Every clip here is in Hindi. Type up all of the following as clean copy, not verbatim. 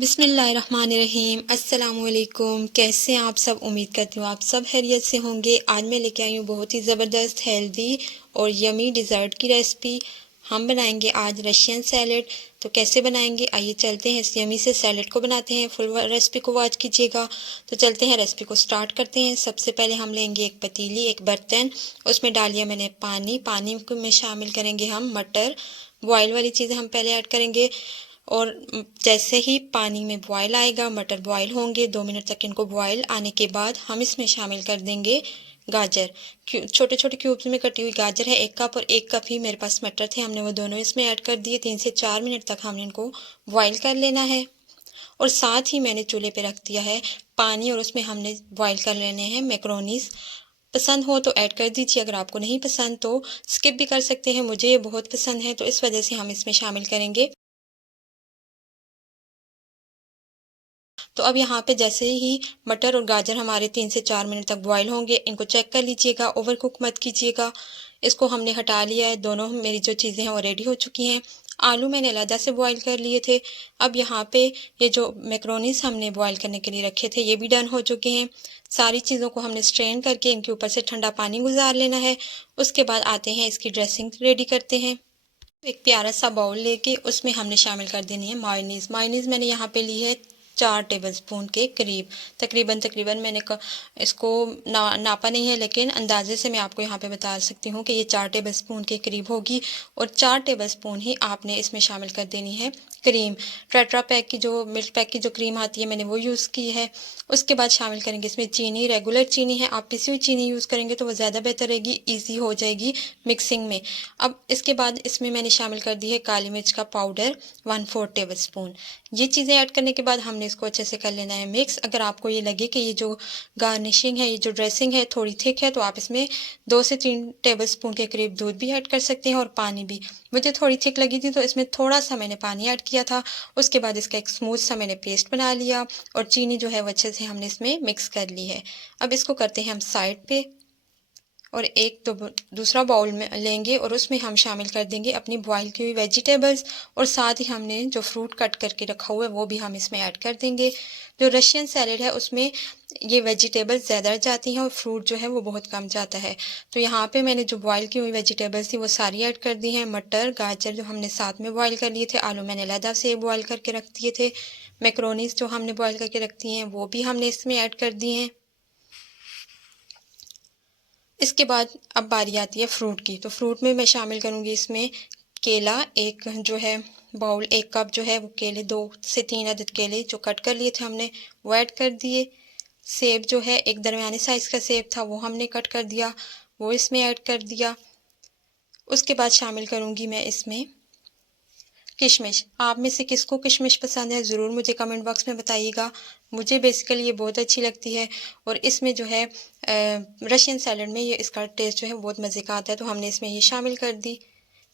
बिस्मिल्लाहिर्रहमानिर्रहीम। अस्सलामुअलैकुम। कैसे हैं आप सब? उम्मीद करती हूँ आप सब खैरियत से होंगे। आज मैं लेके आई हूँ बहुत ही ज़बरदस्त हेल्दी और यमी डिज़र्ट की रेसिपी। हम बनाएंगे आज रशियन सैलेड। तो कैसे बनाएंगे, आइए चलते हैं इस यमी से सैलेड को बनाते हैं। फुल रेसिपी को वॉच कीजिएगा। तो चलते हैं रेसिपी को स्टार्ट करते हैं। सबसे पहले हम लेंगे एक पतीली, एक बर्तन, उसमें डालिए मैंने पानी। पानी को में शामिल करेंगे हम मटर। बॉयल वाली चीज़ें हम पहले ऐड करेंगे और जैसे ही पानी में बॉयल आएगा, मटर बॉयल होंगे, 2 मिनट तक इनको बॉयल आने के बाद हम इसमें शामिल कर देंगे गाजर। छोटे छोटे क्यूब्स में कटी हुई गाजर है 1 कप, और 1 कप ही मेरे पास मटर थे, हमने वो दोनों इसमें ऐड कर दिए। 3 से 4 मिनट तक हमने इनको बॉयल कर लेना है। और साथ ही मैंने चूल्हे पे रख दिया है पानी, और उसमें हमने बॉयल कर लेने हैं मैक्रोनीस। पसंद हो तो ऐड कर दीजिए, अगर आपको नहीं पसंद तो स्किप भी कर सकते हैं। मुझे ये बहुत पसंद है तो इस वजह से हम इसमें शामिल करेंगे। तो अब यहाँ पे जैसे ही मटर और गाजर हमारे 3 से 4 मिनट तक बॉईल होंगे, इनको चेक कर लीजिएगा, ओवर कुक मत कीजिएगा। इसको हमने हटा लिया है, दोनों मेरी जो चीज़ें हैं वो रेडी हो चुकी हैं। आलू मैंने अलग से बॉईल कर लिए थे। अब यहाँ पे ये जो मैक्रोनीस हमने बॉईल करने के लिए रखे थे ये भी डन हो चुके हैं। सारी चीज़ों को हमने स्ट्रेन करके इनके ऊपर से ठंडा पानी गुजार लेना है। उसके बाद आते हैं इसकी ड्रेसिंग रेडी करते हैं। एक प्यारा सा बाउल लेके उसमें हमने शामिल कर देनी है मायोनीज़। मायोनीज़ मैंने यहाँ पे ली है 4 टेबलस्पून के करीब। तकरीबन मैंने इसको नापा नहीं है, लेकिन अंदाजे से मैं आपको यहाँ पे बता सकती हूँ कि ये 4 टेबलस्पून के करीब होगी। और 4 टेबलस्पून ही आपने इसमें शामिल कर देनी है क्रीम। टेट्रा पैक की जो मिल्क पैक की जो क्रीम आती है मैंने वो यूज़ की है। उसके बाद शामिल करेंगे इसमें चीनी। रेगुलर चीनी है, आप पिसी हुई चीनी यूज़ करेंगे तो वो ज़्यादा बेहतर रहेगी, ईजी हो जाएगी मिक्सिंग में। अब इसके बाद इसमें मैंने शामिल कर दी है काली मिर्च का पाउडर 1/4 टेबलस्पून। ये चीज़ें ऐड करने के बाद हमने इसको अच्छे से कर लेना है मिक्स। अगर आपको ये लगे कि ये जो गार्निशिंग है, ये जो ड्रेसिंग है थोड़ी थिक है, तो आप इसमें 2 से 3 टेबलस्पून के करीब दूध भी ऐड कर सकते हैं और पानी भी। मुझे थोड़ी थिक लगी थी तो इसमें थोड़ा सा मैंने पानी ऐड किया था। उसके बाद इसका एक स्मूथ सा मैंने पेस्ट बना लिया और चीनी जो है वो अच्छे से हमने इसमें मिक्स कर ली है। अब इसको करते हैं हम साइड पे, और एक तो दूसरा बाउल में लेंगे और उसमें हम शामिल कर देंगे अपनी बॉईल की हुई वेजिटेबल्स, और साथ ही हमने जो फ्रूट कट करके रखा हुआ है वो भी हम इसमें ऐड कर देंगे। जो रशियन सैलेड है उसमें ये वेजिटेबल्स ज़्यादा जाती हैं और फ्रूट जो है वो बहुत कम जाता है। तो यहाँ पे मैंने जो बॉईल की हुई वेजिटेबल्स थी वो सारी ऐड कर दी हैं। मटर गाजर जो हमने साथ में बॉईल कर लिए थे, आलू मैंने अलग से बॉईल करके रख दिए थे, मैक्रोनीस जो हमने बॉईल करके रख दी हैं वो भी हमने इसमें ऐड कर दी हैं। इसके बाद अब बारी आती है फ्रूट की। तो फ्रूट में मैं शामिल करूँगी इसमें केला। एक जो है बाउल, 1 कप जो है वो केले, 2 से 3 अदद केले जो कट कर लिए थे हमने वो ऐड कर दिए। सेब जो है एक दरमियाने साइज़ का सेब था वो हमने कट कर दिया, वो इसमें ऐड कर दिया। उसके बाद शामिल करूँगी मैं इसमें किशमिश। आप में से किसको किशमिश पसंद है ज़रूर मुझे कमेंट बॉक्स में बताइएगा। मुझे बेसिकली ये बहुत अच्छी लगती है, और इसमें जो है रशियन सैलड में ये इसका टेस्ट जो है बहुत मज़े का आता है, तो हमने इसमें ये शामिल कर दी।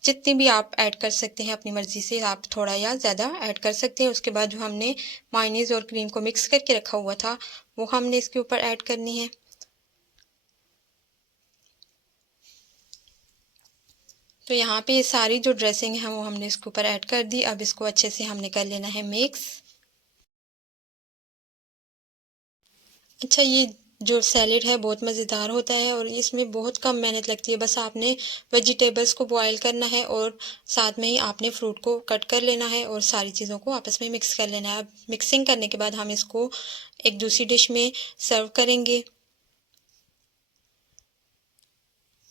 जितनी भी आप ऐड कर सकते हैं अपनी मर्ज़ी से, आप थोड़ा या ज़्यादा ऐड कर सकते हैं। उसके बाद जो हमने मायोनीज़ और क्रीम को मिक्स करके रखा हुआ था वो हमने इसके ऊपर ऐड करनी है। तो यहाँ पे ये सारी जो ड्रेसिंग है वो हमने इसके ऊपर ऐड कर दी। अब इसको अच्छे से हमने कर लेना है मिक्स। अच्छा, ये जो सैलेड है बहुत मज़ेदार होता है और इसमें बहुत कम मेहनत लगती है। बस आपने वेजिटेबल्स को बॉईल करना है और साथ में ही आपने फ्रूट को कट कर लेना है और सारी चीज़ों को आपस में मिक्स कर लेना है। अब मिक्सिंग करने के बाद हम इसको एक दूसरी डिश में सर्व करेंगे।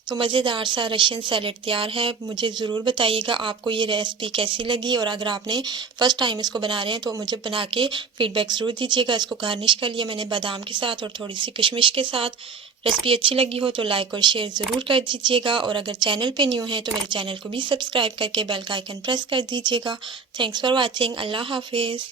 तो मज़ेदार सा रशियन सैलेड तैयार है। मुझे ज़रूर बताइएगा आपको ये रेसिपी कैसी लगी, और अगर आपने फ़र्स्ट टाइम इसको बना रहे हैं तो मुझे बना के फ़ीडबैक ज़रूर दीजिएगा। इसको गार्निश कर लिया मैंने बादाम के साथ और थोड़ी सी किशमिश के साथ। रेसिपी अच्छी लगी हो तो लाइक और शेयर ज़रूर कर दीजिएगा, और अगर चैनल पे न्यू हैं तो मेरे चैनल को भी सब्सक्राइब करके बेल का आइकन प्रेस कर दीजिएगा। Thanks for watching. अल्लाह हाफिज़।